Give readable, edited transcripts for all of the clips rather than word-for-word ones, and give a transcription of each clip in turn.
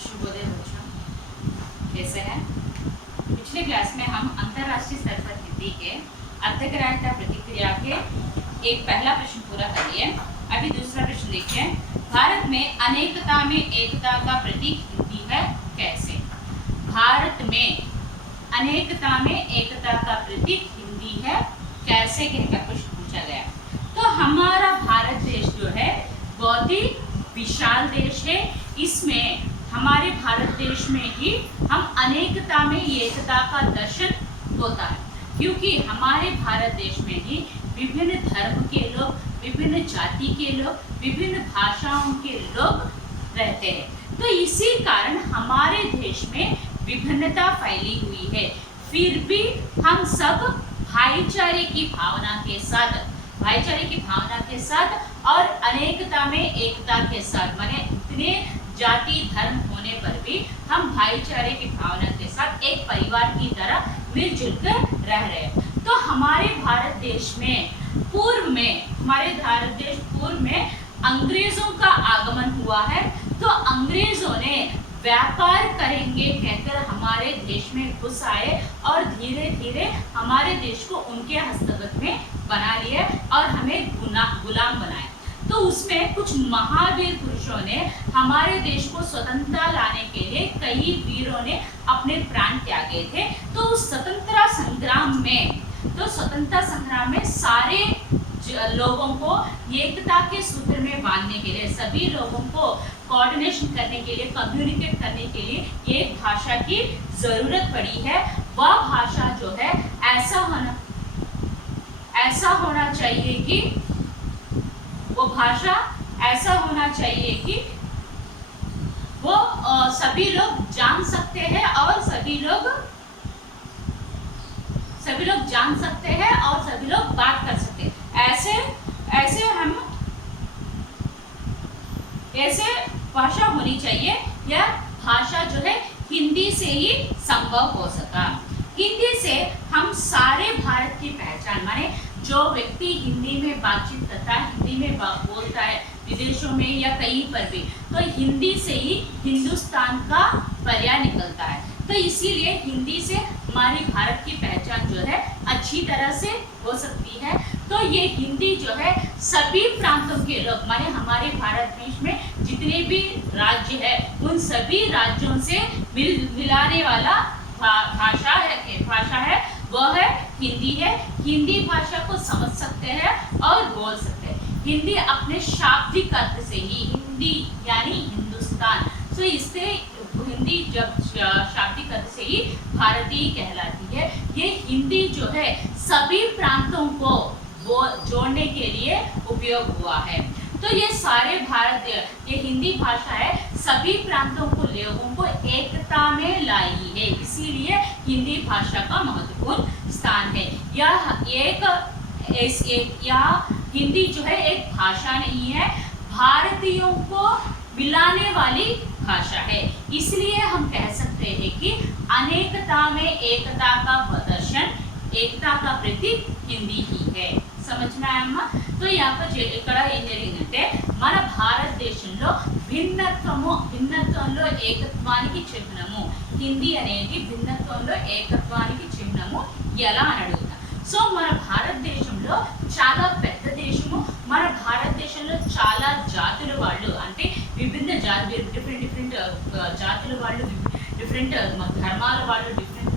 शुभोदय बच्चों, कैसे हैं? पिछले क्लास में हम अंतर्राष्ट्रीय स्तर पर हिंदी के अर्थग्राह्यता प्रतिक्रिया के एक पहला प्रश्न पूरा कर लिए। अभी दूसरा प्रश्न देखिए। भारत में अनेकता में एकता का प्रतीक हिंदी है, कैसे? भारत में अनेकता में एकता का प्रतीक हिंदी है, कैसे कहकर प्रश्न पूछा गया। तो हमारा भारत देश जो है बहुत ही विशाल देश है। इसमें हमारे भारत देश में ही हम अनेकता में एकता का दर्शन होता है, क्योंकि हमारे भारत देश में ही विभिन्न धर्म के लोग, विभिन्न जाति के लोग, विभिन्न भाषाओं के लोग रहते हैं। तो इसी कारण हमारे देश में विभिन्नता फैली हुई है, फिर भी हम सब भाईचारे की भावना के साथ और अनेकता में एकता के साथ, माने इतने जाति धर्म होने पर भी हम भाईचारे की भावना के साथ एक परिवार की तरह मिलजुल कर रह रहे हैं। तो हमारे भारत देश में पूर्व में अंग्रेजों का आगमन हुआ है। तो अंग्रेजों ने व्यापार करेंगे कहकर हमारे देश में घुस आए और धीरे धीरे हमारे देश को उनके हस्तगत में बना लिया और हमें गुलाम बनाया। तो उसमें कुछ महावीर पुरुषों ने हमारे देश को स्वतंत्रता लाने के लिए, कई वीरों ने अपने प्राण त्यागे थे। तो उस स्वतंत्रता संग्राम में सारे लोगों को एकता के सूत्र में बांधने के लिए, सभी लोगों को कोऑर्डिनेशन करने के लिए, कम्युनिकेट करने के लिए एक भाषा की जरूरत पड़ी है। वह भाषा जो है ऐसा होना चाहिए कि वो भाषा ऐसा होना चाहिए कि वो सभी लोग जान सकते हैं और सभी लोग जान सकते हैं और सभी लोग बात कर सकते हैं। ऐसे भाषा होनी चाहिए। यह भाषा जो है हिंदी से ही संभव हो सका। हिंदी से हम सारे भारत की पहचान, माने जो व्यक्ति हिंदी में बातचीत करता है, हिंदी में बोलता है विदेशों में या कहीं पर भी, तो हिंदी से ही हिंदुस्तान का पर्याय निकलता है। तो इसीलिए हिंदी से हमारी भारत की पहचान जो है अच्छी तरह से हो सकती है। तो ये हिंदी जो है सभी प्रांतों के लोग, माने हमारे भारत देश में जितने भी राज्य है उन सभी राज्यों से मिलाने वाला भाषा है वह है हिंदी है। हिंदी भाषा को समझ सकते हैं और बोल सकते हैं। हिंदी अपने शाब्दिक अर्थ से ही, हिंदी यानी हिंदुस्तान, तो इससे हिंदी जब शाब्दिक अर्थ से ही भारतीय कहलाती है। ये हिंदी जो है सभी प्रांतों को जोड़ने के लिए उपयोग हुआ है। तो ये सारे ये हिंदी भाषा है सभी प्रांतों को, लोगों को एकता में लाई है, इसीलिए हिंदी भाषा का महत्वपूर्ण स्थान है। यह हिंदी जो है एक भाषा नहीं है, भारतीयों को मिलाने वाली भाषा है। इसलिए हम कह सकते हैं कि अनेकता में एकता का प्रदर्शन, एकता का प्रतीक हिंदी ही है। समझना అమ్మా? तो यहाँ पर ఇక్కడ ఏం జరిగిందంటే మన భారతదేశంలో భిన్నత్వంలో ఏకత్వానికి చిహ్నము, హిందీ అనేది భిన్నత్వంలో ఏకత్వానికి చిహ్నము ఎలా అని అడుగుతా. సో మన భారతదేశంలో చాలా పెద్ద దేశము, మన భారతదేశంలో చాలా జాతుల వాళ్ళు, అంటే విభిన్న డిఫరెంట్ జాతుల వాళ్ళు, డిఫరెంట్ ధర్మాల వాళ్ళు,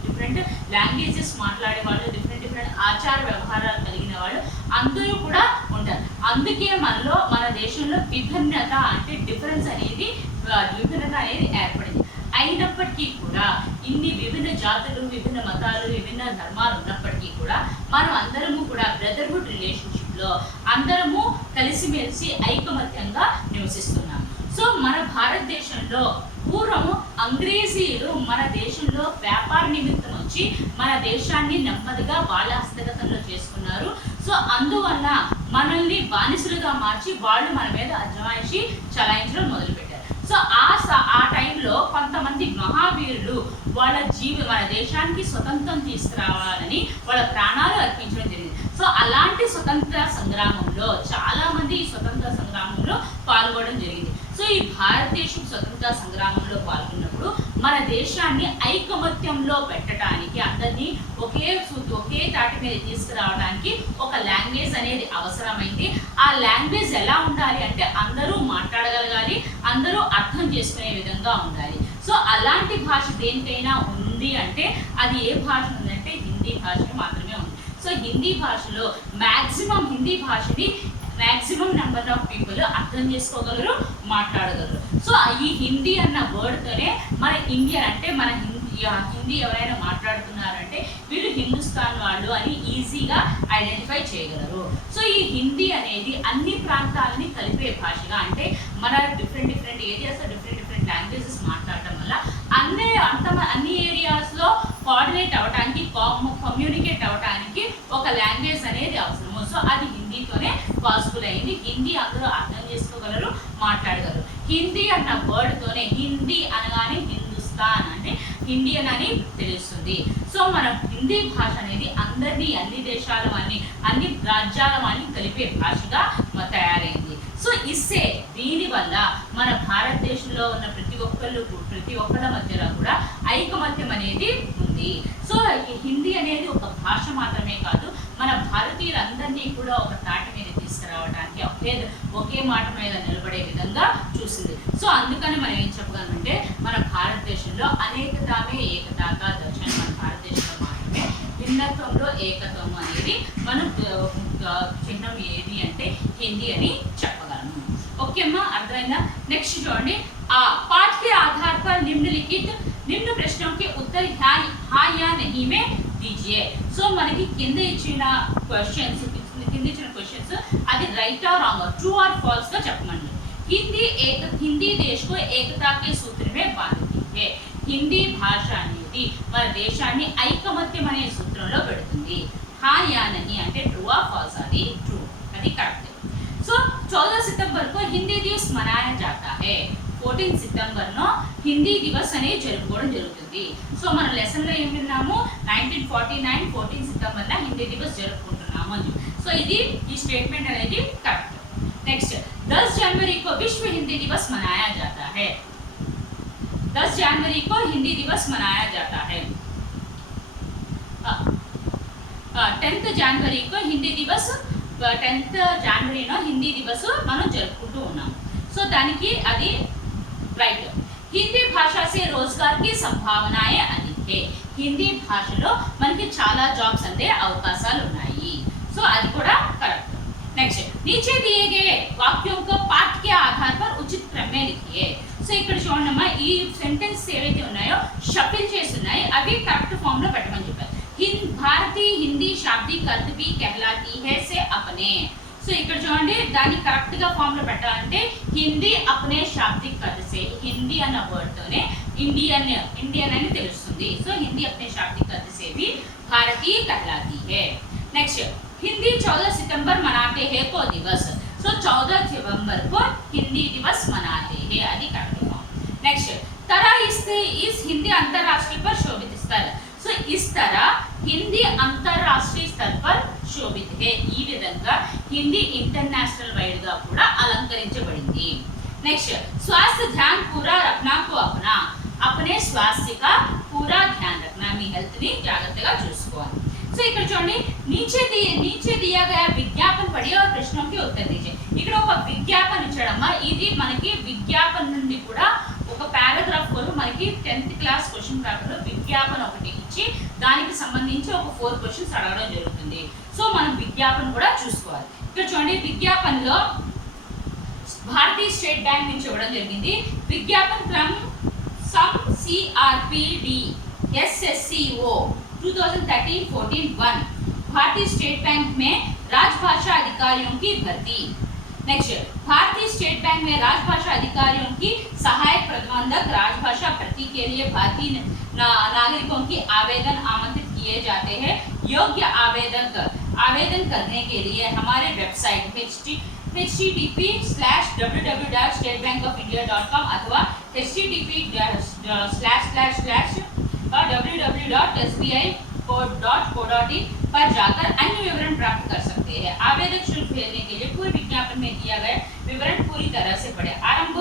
డిఫరెంట్ లాంగ్వేజెస్ మాట్లాడే వాళ్ళు, డిఫరెంట్ ఆచార వ్యవహారాలు కలిగిన వాళ్ళు అందరూ కూడా ఉంటారు. అందుకే మన దేశంలో విభిన్నత అంటే విభిన్నత అనేది ఏర్పడింది. అయినప్పటికీ కూడా ఇన్ని విభిన్న జాతులు, విభిన్న మతాలు, విభిన్న ధర్మాలు ఉన్నప్పటికీ కూడా మనం అందరము కూడా బ్రదర్హుడ్ రిలేషన్షిప్లో అందరము కలిసిమెలిసి ఐకమత్యంగా నివసిస్తున్నాం. సో మన భారతదేశంలో పూర్వం అంగ్రేజీలు మన దేశంలో వ్యాపార నిమిత్తం వచ్చి మన దేశాన్ని నెమ్మదిగా వాళ్ళ హస్తగతంలో చేసుకున్నారు. సో అందువల్ల మనల్ని బానిసలుగా మార్చి వాళ్ళు మన మీద అజమాయిషి చలాయించడం మొదలుపెట్టారు. సో ఆ టైంలో కొంతమంది మహావీరులు మన దేశానికి స్వతంత్రం తీసుకురావాలని వాళ్ళ ప్రాణాలు అర్పించడం జరిగింది. సో అలాంటి స్వతంత్ర సంగ్రామంలో చాలా మంది ఈ స్వతంత్ర సంగ్రామంలో పాల్గొనడం జరిగింది. సో సో ఈ భారతదేశం స్వతంత్ర సంగ్రామంలో పాల్గొన్నప్పుడు మన దేశాన్ని ఐకమత్యంలో పెట్టడానికి, అందరినీ ఒకే తాటి మీద తీసుకురావడానికి ఒక లాంగ్వేజ్ అనేది అవసరమైంది. ఆ లాంగ్వేజ్ ఎలా ఉండాలి అంటే అందరూ మాట్లాడగలగాలి, అందరూ అర్థం చేసుకునే విధంగా ఉండాలి. సో అలాంటి భాష దేనికైనా ఉంది అంటే అది ఏ భాష ఉందంటే హిందీ భాష మాత్రమే ఉంది. సో హిందీ భాషలో మ్యాక్సిమం నెంబర్ ఆఫ్ పీపుల్ అర్థం చేసుకోగలరు, మాట్లాడగలరు. సో ఈ హిందీ అన్న వర్డ్తోనే మన ఇండియన్ అంటే మన హిందీ ఎవరైనా మాట్లాడుతున్నారంటే వీళ్ళు హిందుస్థాన్ వాళ్ళు అని ఈజీగా ఐడెంటిఫై చేయగలరు. సో ఈ హిందీ అనేది అన్ని ప్రాంతాలని కలిపే భాషగా, అంటే మన డిఫరెంట్ ఏరియాస్లో డిఫరెంట్ లాంగ్వేజెస్ మాట్లాడటం వల్ల అన్ని ఏరియాస్లో కోఆర్డినేట్ అవ్వడానికి, కమ్యూనికేట్ అవ్వడానికి ఒక లాంగ్వేజ్ అనేది అవసరము. సో అది హిందీతోనే పాసిబుల్ అయింది. హిందీ అందరూ అర్థం చేసుకోగలరు, మాట్లాడగలరు. హిందీ అన్న వర్డ్తోనే హిందీ అనగానే హిందుస్థాన్ అంటే ఇండియన్ అని తెలుస్తుంది. సో మన హిందీ భాష అనేది అన్ని దేశాల అన్ని రాజ్యాల కలిపే భాషగా తయారైంది. సో దీనివల్ల మన భారతదేశంలో ఉన్న ప్రతి ఒక్కళ్ళ మధ్యలో కూడా ఐకమత్యం అనేది ఉంది. సో హిందీ అనేది ఒక భాష మాత్రమే కాదు, మన భారతీయులందరినీ కూడా ఒక తాటి మీద తీసుకురావడానికి, ఒకే మాట మీద నిలబడే విధంగా చూసింది. సో అందుకని మనం ఏం చెప్పగలమంటే మన భారతదేశంలో అనేకతామే ఏకతాగా దర్శనం. మన భారతదేశంలో మాత్రమే భిన్నత్వంలో ఏకత్వం అనేది మనం చిహ్నం ఏది అంటే హిందీ అని చెప్పగలము. ఓకే అమ్మా, అర్థమైందా? నెక్స్ట్ చూడండి, पाठ के आधार पर निम्न प्रश्नों के उत्तर हाँ या नहीं में दीजिए. సో మనకి కింద ఇచ్చిన క్వశ్చన్స్ అది right or wrong, true or false గా చెప్పమని. హిందీ देश को एकता के सूत्र में बांधती है. హిందీ భాష అనేది మన దేశాన్ని ఐకమత్యం అనే సూత్రంలో పెడుతుంది. हाँ या नहीं అంటే ట్రూ ఆర్ ఫాల్స్, అది ట్రూ, అది కరెక్ట్. సో 14 सितंबर को हिंदी दिवस मनाया जाता है. 14 सितंबर नो हिंदी दिवस अने जरुपुकोवడం జరుగుతుంది. సో మన లెసన్ లో ఏం విన్నాము, 1949 14 सितंबर ना हिंदी दिवस జరుపుకుంటున్నాము అని. సో ఇది ఈ స్టేట్మెంట్ అనేది కరెక్ట్. నెక్స్ట్ 10 जनवरी को विश्व हिंदी दिवस मनाया जाता है. 10 जनवरी को हिंदी दिवस मनाया जाता है. 10th जनवरी को हिंदी दिवस 10th जनवरी नो हिंदी दिवस మనం జరుపుకుంటూ ఉన్నాం. సో దానికి అది రైట్. హిందీ భాష से रोजगार की संभावनाएं अधिक है. హిందీ భాషలో మనకి చాలా జాబ్స్ అంటే అవకాశాలు ఉన్నాయి. సో అది కూడా కరెక్ట్. నెక్స్ట్ नीचे दिए गए वाक्यों को पाठ के आधार पर उचित क्रम में लिखिए. సో ఇక్కడ చూడండి అమ్మా, ఈ సెంటెన్స్ ఏవైతే ఉన్నాయో షఫిల్ చేసి ఉన్నాయి, అవి కరెక్ట్ ఫామ్ లో పెట్టమని చెప్పారు. भारतीय हिंदी शाब्दिक अर्थ भी कहलाती है से अपने. సో ఇక్కడ చూడండి, దాన్ని కరెక్ట్ గా ఫామ్ లో పెట్టాలంటే హిందీ అప్నే శాబ్దిక్ अर्थ से, హిందీ అన్న వర్డ్ తోనే ఇండియన్ అని తెలుస్తుంది. సో హిందీ అప్నే శాబ్దిक अर्थ से भी भारतीय कहलाती है. नेक्स्ट हिंदी 14 सितंबर मनाते हैं को दिवस. సో 14 सितंबर को हिंदी दिवस मनाते हैं, అది కరెక్ట్ ఫామ్. नेक्स्ट तरह इस हिंदी अंतरराष्ट्रीय पर शोभित स्तर. సో इस तरह हिंदी अंतरराष्ट्रीय स्तर पर शोभित है. ఈ విధంగా హిందీ ఇంటర్నేషనల్ వైడ్ గా కూడా అలంకరించబడింది. నెక్స్ట్ स्वास्थ्य ध्यान पूरा रखना को अपना. अपने स्वास्थ्य का पूरा ध्यान रखना, మీ హెల్త్ ని జాగ్రత్తగా చూసుకోవాలి. సో ఇక్కడ చూడండి, नीचे दिया गया विज्ञापन पढ़िए और प्रश्नों के उत्तर दीजिए. ఇక్కడ ఒక విజ్ఞాపన ఇచ్చాడమ్మా, ఇది మనకి విజ్ఞాపన నుండి కూడా ఒక పారాగ్రాఫ్ వరకు మనకి 10th క్లాస్ క్వశ్చన్ పేపర్ లో విజ్ఞాపన ఒకటి ఇచ్చి దానికి సంబంధించి ఒక 4 క్వశ్చన్స్ అడగడం జరుగుతుంది. సో మనం విజ్ఞాపన కూడా చూసుకోవాలి. ఇక్కడ చూడండి, విజ్ఞాపనలో భారతీయ స్టేట్ బ్యాంక్ నుంచి ఇవ్వడం జరిగింది. విజ్ఞాపన ఫ్రమ్ సమ్ సిఆర్పిడి एसएससीओ 2013-14 भारतीय स्टेट बैंक में राजभाषा अधिकारियों की भर्ती. नेक्स्ट भारतीय स्टेट बैंक में राजभाषा अधिकारियों की सहायक प्रबंधक राजभाषा भर्ती के लिए भारतीय नागरिकों की आवेदन आमंत्रित किए जाते हैं. योग्य आवेदन करने के लिए हमारे वेबसाइट http://www.statebankofIndia.com अथवा http://www.sbi.co.in पर जाकर अन्य विवरण प्राप्त कर सकते हैं. आवेदक शुल्क भेजने के लिए पूरे विज्ञापन में दिया गया विवरण पूरी तरह से पढ़े. आरंभ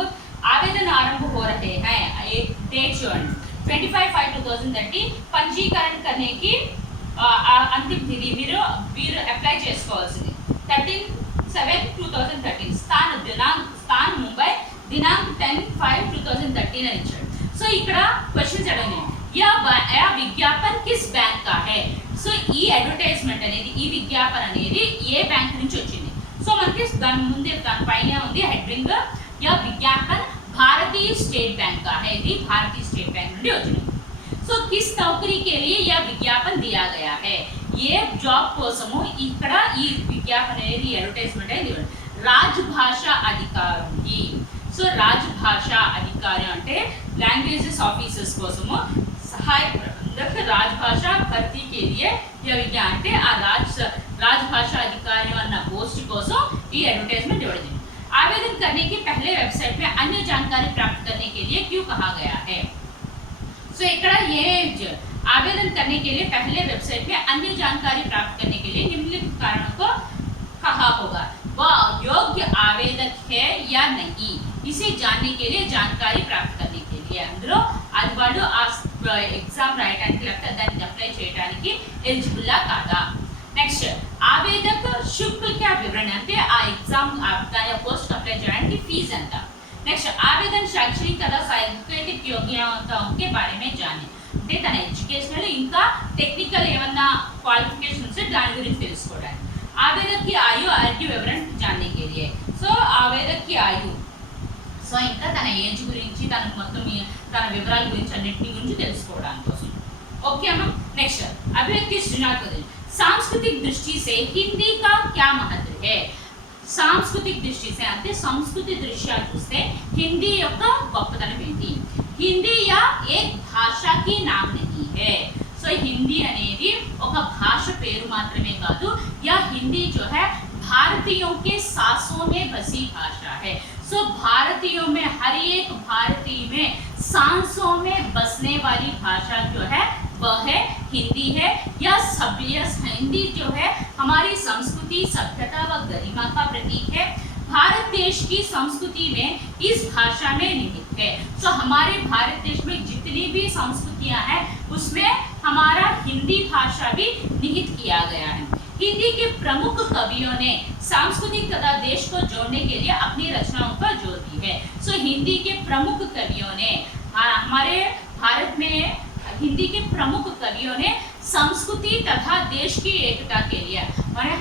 आवेदन आरंभ हो रहे हैं, एक डेट చూడండి 25/5/2030 పంజీకరణ करने की अंतिम तिथि మీరు అప్లై చేసుకోవాల్సింది 13/7/2013 స్థాన్ ముంబై దినాంక్ 10/5/2013 అని ఇచ్చాడు. సో ఇక్కడ క్వశ్చన్స్ అడగండి, యా విజ్ఞాపన్ కిస్ బ్యాంక్ కా హై. సో ఈ అడ్వర్టైజ్మెంట్ అనేది, ఈ విజ్ఞాపన అనేది ఏ బ్యాంక్ నుంచి వచ్చింది? సో మనకి దాని ముందే దాని పైన ఉంది హెడ్రింగ్, యా విజ్ఞాపన్ భారతీయ స్టేట్ बैंक का है, ఇది భారతీయ స్టేట్ बैंक నుండి వచ్చింది. సో किस नौकरी के लिए यह विज्ञापन दिया गया है, ఏ జాబ్ కోసము ఇక్కడ ఈ విజ్ఞాపన అనేది అడ్వర్టైజ్మెంట్ అనేది రాజభాష అధికారి. సో రాజభాష అధికారి అంటే లాంగ్వేजेस ఆఫీసర్స్ కోసము సహాయ రాజభాషా భర్తీ के लिए यह विज्ञापन అంటే ఆ రాజభాష అధికారి అన్న పోస్ట్ కోసం ఈ అడ్వర్టైజ్మెంట్ ఇవ్వడం. आवेदन करने के पहले वेबसाइट में अन्य जानकारी प्राप्त करने के लिए क्यों कहा गया है? सो ఇక్కడ ये आवेदन करने के लिए पहले वेबसाइट में अन्य जानकारी प्राप्त करने के लिए निम्नलिखित कारणों को कहा होगा. वह योग्य आवेदक है या नहीं, इसे जानने के लिए जानकारी प्राप्त करने के लिए అందులో అది వాళ్ళు ఆ ఎగ్జామ్ రాయడానికి లేకపోతే దాన్ని అప్లై చేయడానికి ఎలిజిబుల్లా కాదా. నెక్స్ట్ ఆవేదక शुल्क क्या विवरण అంటే ఆ ఎగ్జామ్ దాని పోస్ట్ అప్లై చేయడానికి ఫీజు ఎంత. నెక్స్ట్ ఆవేదన शैक्षणिक तथा साहित्यिक योग्यताओं के बारे में जाने, అంటే తన ఎడ్యుకేషనల్ ఇంకా టెక్నికల్ ఏమన్నా క్వాలిఫికేషన్స్ దాని గురించి తెలుసుకోవడానికి. आवेदक की आयु और विवरण जानने के लिए, సో ఆవేదक की आयु, సో ఇంకా తన ఏజ్ గురించి తన మొత్తం తన వివరాల గురించి అన్నింటి గురించి తెలుసుకోవడానికి కోసం. ఓకే అమ్మా. నెక్స్ట్ అభివ్యక్తి సృజనాత్మక सांस्कृतिक दृष्टि से हिंदी का क्या महत्व है. सांस्कृतिक दृष्टि से అంటే సంస్కృతి దృష్ట్యా చూస్తే హిందీ యొక్క గొప్పతనం ఏంటి? హిందీ యా ఏక్ భాషా కి నామ్ नहीं है. సో హిందీ అనేది ఒక భాష పేరు మాత్రమే కాదు, యా హిందీ जो है भारतीयों के सांसों में बसी भाषा है. सो भारतीयों में हर एक भारतीय में सांसों में बसने वाली भाषा जो है वह है हिंदी है. यह सभ्य हिंदी जो है हमारी संस्कृति, सभ्यता व गरिमा का प्रतीक है. भारत देश की संस्कृति में इस भाषा में निहित है. सो हमारे भारत देश में जितनी भी संस्कृतियां हैं उसमें हमारा हिंदी भाषा भी निहित किया गया है. हिंदी के प्रमुख कवियों ने सांस्कृतिक तथा देश को जोड़ने के लिए अपनी रचनाओं पर जोर दी है. सो हिंदी के प्रमुख कवियों ने हमारे भारत में हिंदी के प्रमुख कवियों ने संस्कृति तथा देश की एकता के लिए, माने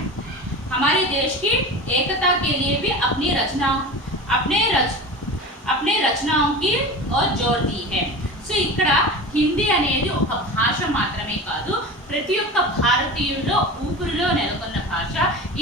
हमारे देश की एकता के लिए भी अपनी रचनाओं की और जोर दी है. సో ఇక్కడ హిందీ అనేది ఒక భాష మాత్రమే కాదు, ప్రతి ఒక్క భారతీయుల్లో ఊపిరిలో నెలకొన్న భాష.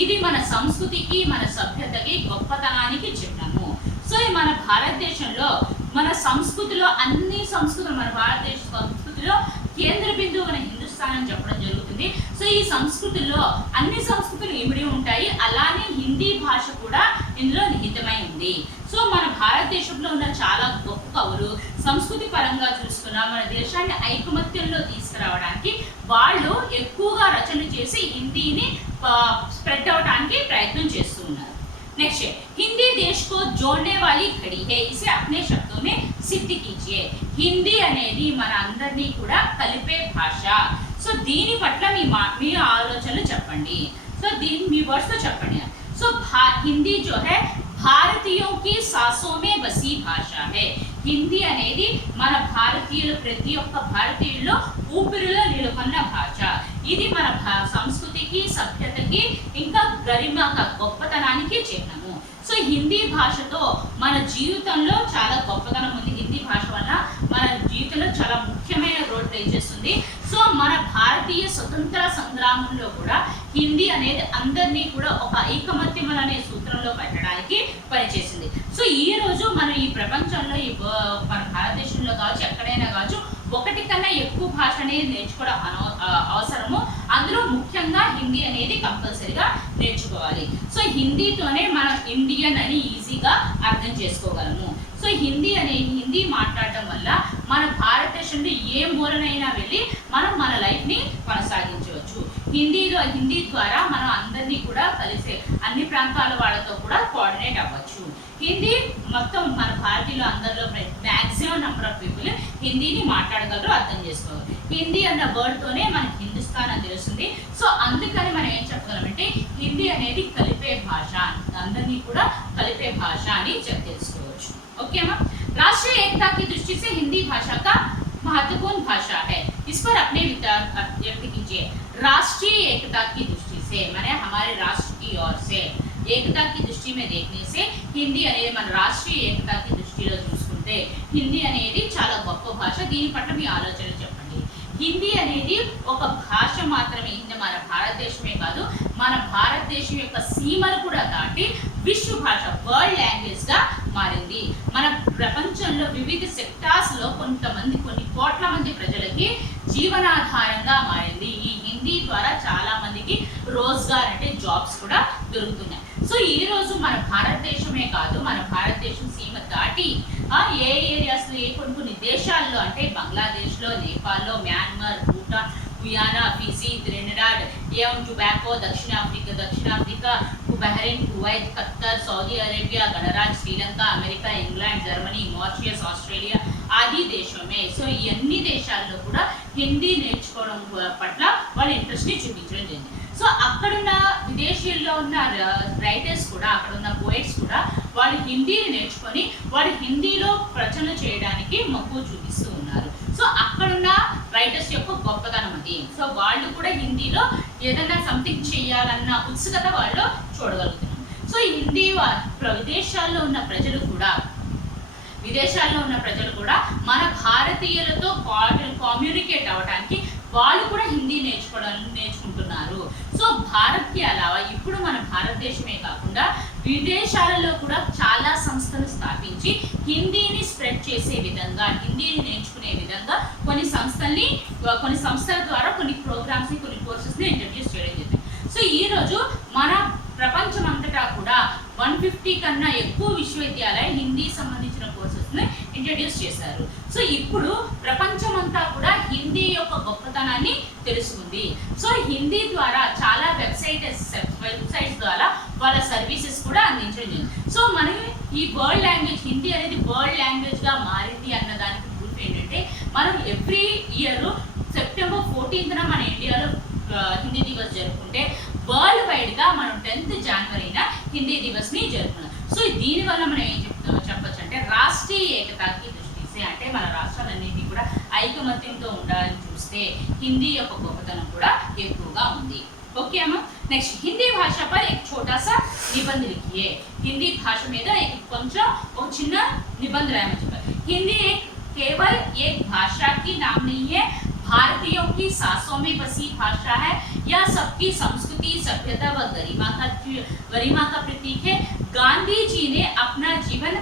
ఇది మన సంస్కృతికి, మన సభ్యతకి, గొప్పతనానికి చిహ్నము. సో మన భారతదేశంలో మన సంస్కృతిలో అన్ని సంస్కృతులు, మన భారతదేశ సంస్కృతిలో కేంద్ర బిందువు మన హిందుస్థాన్ అని చెప్పడం జరుగుతుంది. సో ఈ సంస్కృతుల్లో అన్ని సంస్కృతులు ఇమిడి ఉంటాయి, అలానే హిందీ భాష కూడా ఇందులో నిహితమై ఉంది. సో మన భారతదేశంలో ఉన్న చాలా గొప్ప కవులు సంస్కృతి పరంగా చూసుకున్నా మన దేశాన్ని ఐకమత్యంలో తీసుకురావడానికి వాళ్ళు ఎక్కువగా రచన చేసి హిందీని స్ప్రెడ్ అవడానికి ప్రయత్నం చేస్తూ ఉన్నారు. नेक्स्ट हिंदी देश को जोड़ने वाली घड़ी है, इसे अपने शब्दों में सिद्ध कीजिए. हिंदी అనేది మన అందరినీ కూడా కలిపే భాష. సో దీని పట్ల మీ ఆలోచనలు చెప్పండి. సో దీని మీ వర్డ్స్ తో చెప్పండి. సో हिंदी जो है భారతీయోं की सांसों में बसी भाषा है. హిందీ అనేది మన భారతీయుల ప్రతి ఒక్క భారతీయుల్లో ఊపిరిలో నిలుకొన్న భాష. ఇది మన సంస్కృతికి, సభ్యతకి, ఇంకా గరిమ గొప్పతనానికి చిహ్నము. సో హిందీ భాషతో మన జీవితంలో చాలా గొప్పతనం ఉంది. హిందీ భాష వల్ల మన జీవితంలో చాలా ముఖ్యమైన రోల్ ప్లే చేస్తుంది. సో మన భారతీయ స్వతంత్ర సంగ్రామంలో కూడా హిందీ అనేది అందరినీ కూడా ఒక ఐకమత్యం అనే సూత్రంలో పెట్టడానికి పనిచేసింది. సో ఈ రోజు మనం ఈ ప్రపంచంలో మన భారతదేశంలో కావచ్చు, ఎక్కడైనా కావచ్చు, ఒకటి కన్నా ఎక్కువ భాష అనేది నేర్చుకోవడం అవసరము. అందులో ముఖ్యంగా హిందీ అనేది కంపల్సరీగా నేర్చుకోవాలి. సో హిందీతోనే మనం ఇండియన్ అని ఈజీగా అర్థం చేసుకోగలము. సో హిందీ మాట్లాడటం వల్ల మన భారతదేశంలో ఏ మూలనైనా వెళ్ళి మనం మన లైఫ్ని కొనసాగించవచ్చు. హిందీ ద్వారా మనం అందరినీ కూడా కలిసే అన్ని ప్రాంతాల వాళ్ళతో కూడా కోఆర్డినేట్ అవ్వచ్చు. హిందీ మొత్తం మన భారతీయులు అందరిలో మ్యాక్సిమం నెంబర్ ఆఫ్ పీపుల్ హిందీని మాట్లాడగలరు, అర్థం చేసుకోగలరు. హిందీ అన్న వర్డ్తోనే మనకి హిందుస్థాన్ అని తెలుస్తుంది. సో అందుకని మనం ఏం చెప్పగలమంటే హిందీ అనేది కలిపే భాష, అందరినీ కూడా కలిపే భాష అని తెలుసుకోవచ్చు. ఓకేమా? राष्ट्रीय एकता की दृष्टि से हिंदी भाषा का महत्वपूर्ण भाषा है, इस पर अपने विचार व्यक्त कीजिए. राष्ट्रीय एकता की दृष्टि से माने हमारे राष्ट्र की ओर से एकता की दृष्टि में देखने से हिंदी అనేది మన రాష్ట్రీయ ఏకతా की దృష్టిలో చూసుకుంటే హిందీ అనేది చాలా గొప్ప భాష. దీని పట్ల మీ ఆలోచనలు చెప్పండి. హిందీ అనేది ఒక భాష మాత్రమే మన భారతదేశమే కాదు, మన భారతదేశం యొక్క సీమలు కూడా దాటి విశ్వ భాష, వరల్డ్ లాంగ్వేజ్ గా మారింది. మన ప్రపంచంలో వివిధ సెక్టార్స్ లో కొన్ని కోట్ల మంది ప్రజలకి జీవనాధారంగా మారింది. ఈ హిందీ ద్వారా చాలా మందికి రోజ్గార్ అంటే జాబ్స్ కూడా దొరుకుతున్నాయి. సో ఈ రోజు మన భారతదేశమే కాదు, మన భారతదేశం సీమ దాటి ఏ ఏరియాస్ లో కొన్ని దేశాల్లో అంటే బంగ్లాదేశ్ లో, నేపాల్ లో, Myanmar, Bhutan, Guyana, Fiji, Trinidad एवं टोबैको, दक्षिण Africa, Bahrain, Kuwait, Qatar, Saudi Arabia, गणराज्य Sri Lanka, America, England, Germany, Mauritius, Australia आदि देशों में సో ఇన్ని దేశాల్లో కూడా హిందీ నేర్చుకోవడం పట్ల వాళ్ళ ఇంట్రెస్ట్ ని చూపించడం జరిగింది. సో అక్కడున్న విదేశీయుల్లో ఉన్న రైటర్స్ కూడా, అక్కడ ఉన్న పోయిట్స్ కూడా వాళ్ళు హిందీని నేర్చుకొని వాళ్ళు హిందీలో రచన చేయడానికి మక్కువ చూపిస్తూ ఉన్నారు. సో అక్కడున్న రైటర్స్ యొక్క గొప్పతనం అది. సో వాళ్ళు కూడా హిందీలో ఏదైనా సంథింగ్ చేయాలన్న ఉత్సుకత వాళ్ళు చూడగలుగుతున్నారు. సో హిందీ విదేశాల్లో ఉన్న ప్రజలు కూడా మన భారతీయులతో కమ్యూనికేట్ అవ్వడానికి వాళ్ళు కూడా హిందీ నేర్చుకుంటున్నారు. సో భారత్కి అలావా ఇప్పుడు మన భారతదేశమే కాకుండా విదేశాలలో కూడా చాలా సంస్థలు స్థాపించి హిందీని స్ప్రెడ్ చేసే విధంగా, హిందీని నేర్చుకునే విధంగా కొన్ని సంస్థల ద్వారా కొన్ని ప్రోగ్రామ్స్ ని, కొన్ని కోర్సెస్ ని ఇంట్రడ్యూస్ చేయడం జరిగింది. సో ఈ రోజు మన ప్రపంచం అంతటా కూడా 150 కన్నా ఎక్కువ విశ్వవిద్యాలయాలు హిందీ సంబంధించిన కోర్సెస్ ని ఇంట్రడ్యూస్ చేశారు. సో ఇప్పుడు ప్రపంచం అంతా కూడా హిందీ యొక్క గొప్పతనాన్ని తెలుసుకుంది. సో హిందీ ద్వారా చాలా వెబ్సైట్స్ ద్వారా వాళ్ళ సర్వీసెస్ కూడా అందించడం జరిగింది. సో మనం ఈ వరల్డ్ లాంగ్వేజ్, హిందీ అనేది వరల్డ్ లాంగ్వేజ్ గా మారింది అన్న దానికి ప్రూఫ్ ఏంటంటే మనం ఎవ్రీ ఇయర్ సెప్టెంబర్ 14న మన ఇండియాలో హిందీ దివస్ జరుపుకుంటే వరల్డ్ వైడ్ గా మనం 10th జనవరిన హిందీ దివస్ ని జరుపుకున్నాం. సో దీనివల్ల మనం ఏం చెప్పొచ్చు అంటే రాష్ట్రీయ ఏకతాకి దృష్టి అంటే మన రాష్ట్రాలన్నింటినీ కూడా ఐకమత్యంతో ఉండాలని చూస్తే హిందీ యొక్క గొప్పతనం కూడా ఎక్కువగా ఉంది. ఓకే అమ్మా? నెక్స్ట్ हिंदी भाषा पर एक छोटा सा निबंध लिखिए. हिंदी भाषा మీద కొంచెం ఒక చిన్న నిబంధన రాయమని చెప్పారు. हिंदी केवल एक भाषा की नाम नहीं है, भारतीयों की सांसों में बसी भाषा है. यह सबकी संस्कृति, सभ्यता व गरिमा का प्रतीक है. गांधी जी ने अपना जीवन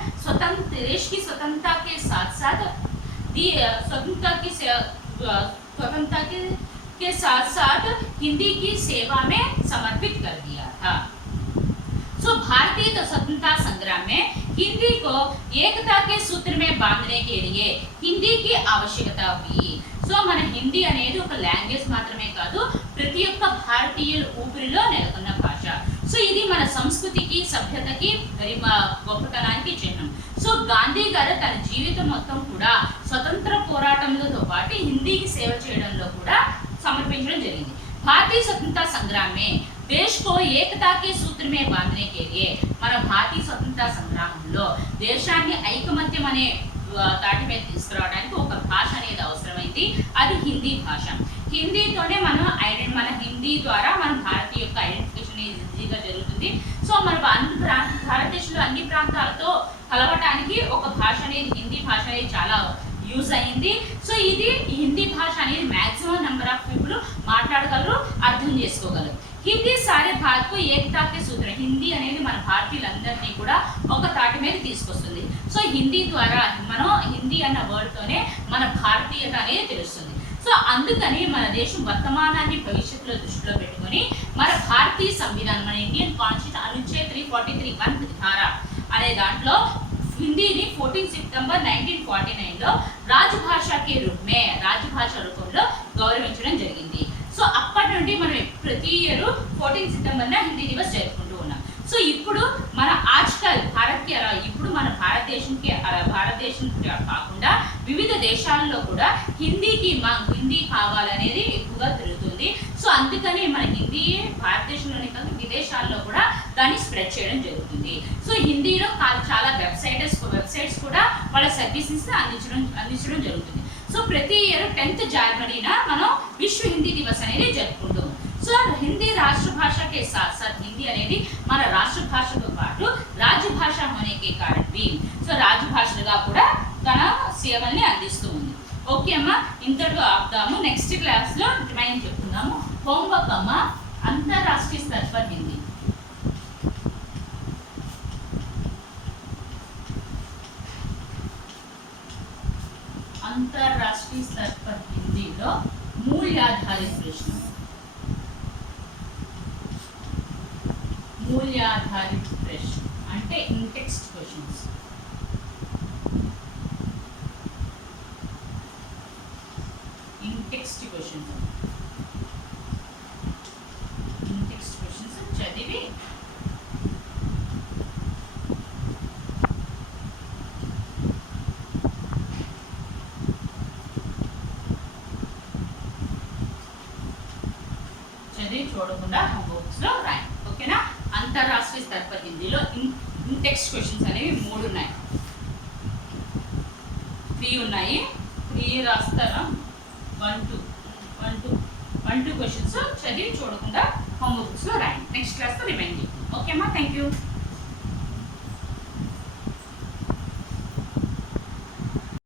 देश की स्वतंत्रता के साथ साथ हिंदी की सेवा में समर्पित कर दिया था. सो भारतीय स्वतंत्रता संग्राम में हिंदी को एकता के सूत्र में बांधने के लिए हिंदी की आवश्यकता हुई. సో మన హిందీ అనేది ఒక లాంగ్వేజ్ మాత్రమే కాదు, ప్రతి ఒక్క భారతీయుల ఊపిరిలో నెలకొన్న భాష. సో ఇది మన సంస్కృతికి, సభ్యతకి, గొప్పతనానికి చిహ్నం. సో గాంధీ గారు తన జీవితం మొత్తం కూడా స్వతంత్ర పోరాటంతో పాటు హిందీకి సేవ చేయడంలో కూడా సమర్పించడం జరిగింది. భారతీయ స్వతంత్రతా సంగ్రామ్ మే देश को एकता के सूत्र में बांधने के लिए మన భారతీయ స్వతంత్ర సంగ్రామంలో దేశాన్ని ఐకమత్యం అనే తాటి మీద తీసుకురావడానికి ఒక భాష అనేది అవసరమైంది. అది హిందీ భాష. హిందీతోనే మన హిందీ ద్వారా మన భారతీయ యొక్క ఐడెంటిఫికేషన్ ఈజీగా జరుగుతుంది. సో మన భారతదేశంలో అన్ని ప్రాంతాలతో కలవటానికి ఒక భాష అనేది, హిందీ భాష అనేది చాలా యూజ్ అయింది. సో ఇది హిందీ భాష అనేది మ్యాక్సిమం నెంబర్ ఆఫ్ పీపుల్ మాట్లాడగలరు, అర్థం చేసుకోగలరు. హిందీ సారే భారత్ కు ఏకతా కే సూత్రం. హిందీ అనేది మన భారతీయులందరినీ కూడా ఒక తాటి మీద తీసుకొస్తుంది. సో హిందీ ద్వారా మనం హిందీ అన్న వర్డ్ తోనే మన భారతీయత అనేది తెలుస్తుంది. సో అందుకని మన దేశం వర్తమానాన్ని భవిష్యత్తులో దృష్టిలో పెట్టుకొని మన భారతీయ సంవిధానం, మన ఇండియన్ కాన్స్టిట్యూషన్ అనుచ్ఛేద్ 343 ధార అనే దాంట్లో హిందీని 14 సితెంబర్ 1949లో రాజభాష రూపంలో గౌరవించడం జరిగింది. సో అప్పటి నుండి మనం ప్రతి ఇయర్ 14 సితెంబర్న హిందీ దివస్ జరుపుకుంటూ ఉన్నాం. సో ఇప్పుడు మన ఆజ్కల్ భారత్కి అలా ఇప్పుడు మన భారతదేశంకి కాకుండా వివిధ దేశాల్లో కూడా హిందీ కావాలనేది ఎక్కువగా తిరుగుతుంది. సో అందుకని మన హిందీ భారతదేశంలోనే కాదు విదేశాల్లో కూడా దాన్ని స్ప్రెడ్ చేయడం జరుగుతుంది. సో హిందీలో చాలా వెబ్సైట్స్ కూడా వాళ్ళ సర్వీసెస్ అందించడం జరుగుతుంది. సో ప్రతి ఇయర్ 10th జనవరిన మనం విశ్వ హిందీ దివస్ అనేది జరుపుకుంటాం. సో హిందీ రాష్ట్ర భాష के साथ साथ హిందీ అనేది మన రాష్ట్ర భాషతో పాటు రాజభాష होने के कारण भी సో రాజభాషగా కూడా తన సేవల్ని అందిస్తూ ఉంది. ఓకే అమ్మా, ఇంతటితో ఆపుదాము. నెక్స్ట్ క్లాస్లో రిమైండ్ చెప్పుకుందాము. होमवर्क అమ్మా, अंतर्राष्ट्रीय स्तर पर हिंदी. अंतर्राष्ट्रीय स्तर पर हिंदीలో मूल्याधारित प्रश्न, मूल्याधारित प्रश्न అంటే in text questions. In text questions చదివి చూడకుండా బుక్స్ లో రాయి. ఓకేనా? అంతర్రాష్ట్రీయ స్तर पर హిందీలో ఇన్ టెక్స్ట్ క్వశ్చన్స్ అనేవి 3 ఉన్నాయి. 3 ఉన్నాయి. 3 రాస్తారా? 1 2 క్వశ్చన్స్ చదివి చూడకుండా హోమ్ బుక్స్ లో రాయండి. నెక్స్ట్ క్లాస్ లో రిమైండ్ చేయండి. ఓకేమా? Thank you.